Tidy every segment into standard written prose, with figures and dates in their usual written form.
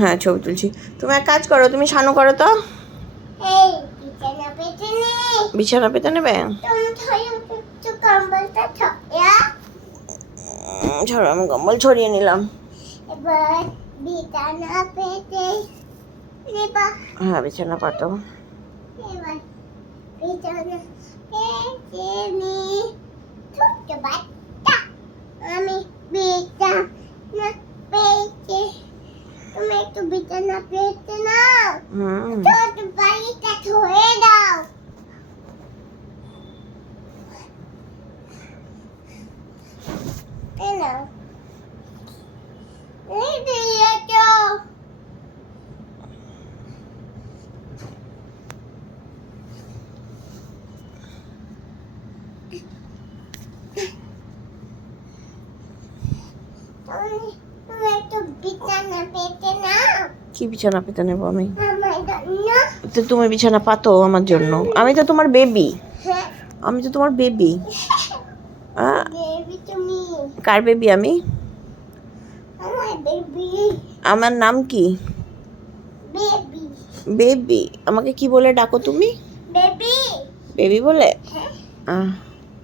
হ্যাঁ ছবি তুলছি। তুমি এক কাজ করো, তুমি শানু করো তো। এই বিছানা পেতে নে। বিছানা পেতে নেবে? তুমি একটু কম্বলটা ছড়া। ছড়ো, আমি কম্বল ছড়িয়ে নিলাম। এবার বিছানা পেতে নেবা। হ্যাঁ বিছানা পাতো। এবার বিছানা পেতে নে। ছোট্ট বাচ্চা আমি বিছানা পেতে। তুমি একটু বিছানা পেতে নাও। ছোট বাড়িটা ধুয়ে দাও। এই নাও। এই দিয়েছো। তুমি একটু বিছানা পেতে নাও। কি বিছানা পেতে নেবো আমি? আমার জন্য। তো তুমি বিছানা পাতো আমার জন্য? আমি তো তোমার বেবি। হ্যাঁ। আমি তো তোমার বেবি। বেবি তুমি। কার বেবি আমি? আমার বেবি। আমার নাম কি? বেবি। বেবি। আমাকে কি বলে ডাকো তুমি? বেবি। বেবি বলে? হ্যাঁ।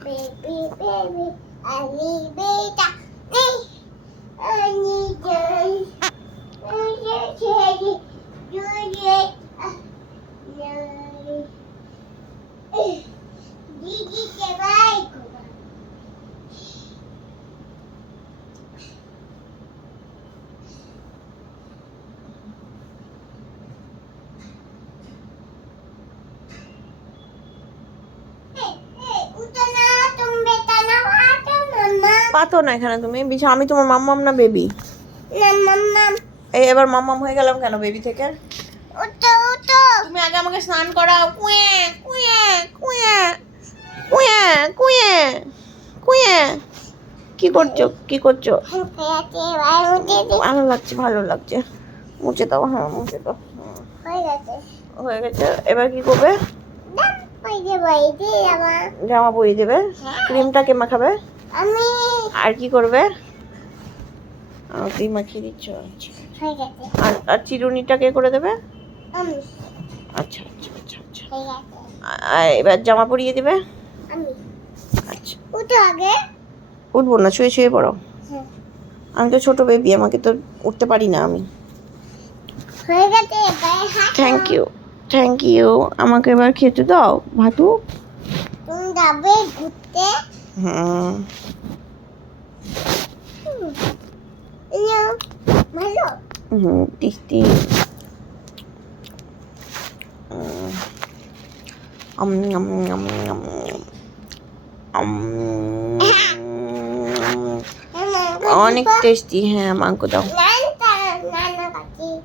বেবি বেবি আমি বেটা নেই। আমি যাই। আমি ছেড়ে জুড়ে নাই। দিদিকে বাই করো। পাতো না এখানে তুমি বিছানা। আমি তোমার মাম্মাম না বেবি? এই এবার মাম্মাম হয়ে গেলাম কেন বেবি থেকে? তুমি আগে আমাকে স্নান করাও। কুয়ে কুয়ে কুয়ে কুয়ে কুয়ে কুয়ে। কি করছো কি করছো? ভালো লাগছে ভালো লাগছে। মুছে দাও। হ্যাঁ মুছে দাও। হয়ে গেছে। এবার কি করবে? জামা পরিয়ে দেবে। ক্রিমটা কে মাখাবে? আমি। আর কি করবে? ক্রিম মাখিয়ে দিচ্ছ। আর চিরুনিটা কে করে দেবে? আমি। আচ্ছা আচ্ছা আচ্ছা আচ্ছা। আর এবার জামা পরিয়ে দেবে? আমি। আচ্ছা উঠো আগে। উঠবো না, শুয়ে শুয়ে পড়ো। হ্যাঁ। আমি তো ছোট বেবি, আমাকে তো উঠতে পারি না আমি। হয়ে গেছে। Thank you thank you. আমাকে এবার খেতে দাও ভাতু। তুমি যাবে ঘুরতে? হুম। ভালো। টেস্টি। অনেক টেস্টি। হ্যাঁ মাংস দাও।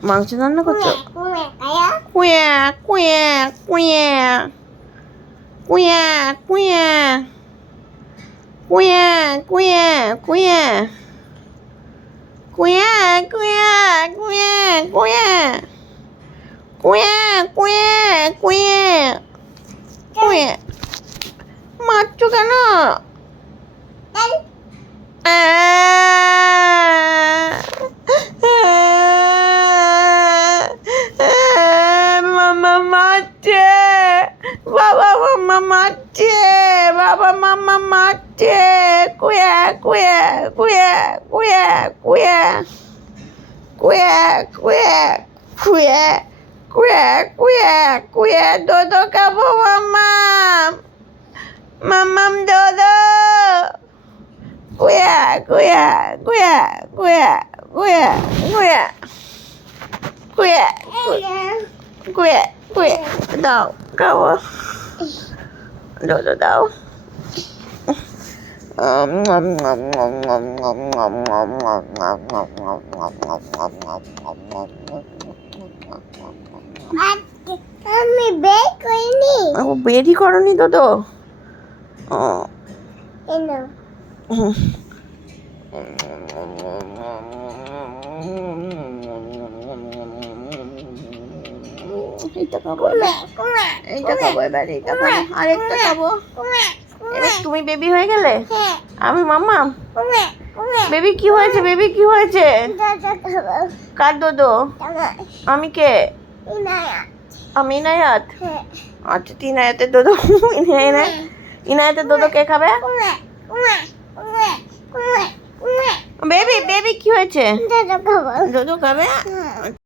মাংস রান্না করছো? কুয়া কুয়া কুয়া কুয়া কুয়া কুয়া কুয়া কুয়া কুয়া কুয়া কুয়া কুয়া কুয়া কুয়া কুয়া কুয়া। মারছো কেন? মামা মারছে। বাবা মামা মারছে। বাবা মামা মারছে। কুয়া কুয়া কুয়া কুয়া কুয়া কুয়া কুয়া কুয়া কুয়া কুয়া কুয়া। দোদো খাবো মাম্মাম। মাম্মাম দোদো। কুয়া কুয়া কুয়া কুয়া কুয়া কুয়া কুয়া কুয়া কুয়া। দাও খাবো। দোদো দাও। আমি বের করিনি। বেরই করনি দোদো? এনো। এইটা খাবো এইটা খাবো এবার এইটা খাবো আরেকটা খাবো। এবার তুমি বেবি হয়ে গেলে? আমি মাম্মা। বেবি কি হয়েছে? বেবি কি হয়েছে? দাদা খাবো কার দোদো? আমার আমি কে? ইনায়া আমি ইনায়াত। হ্যাঁ আচ্ছা ইনায়াতের দোদো। ইনায়াতের দোদো কে খাবে? কুমে কুমে কুমে কুমে কুমে বেবি বেবি কি হয়েছে? দাদা খাবো দোদো খাবে? হ্যাঁ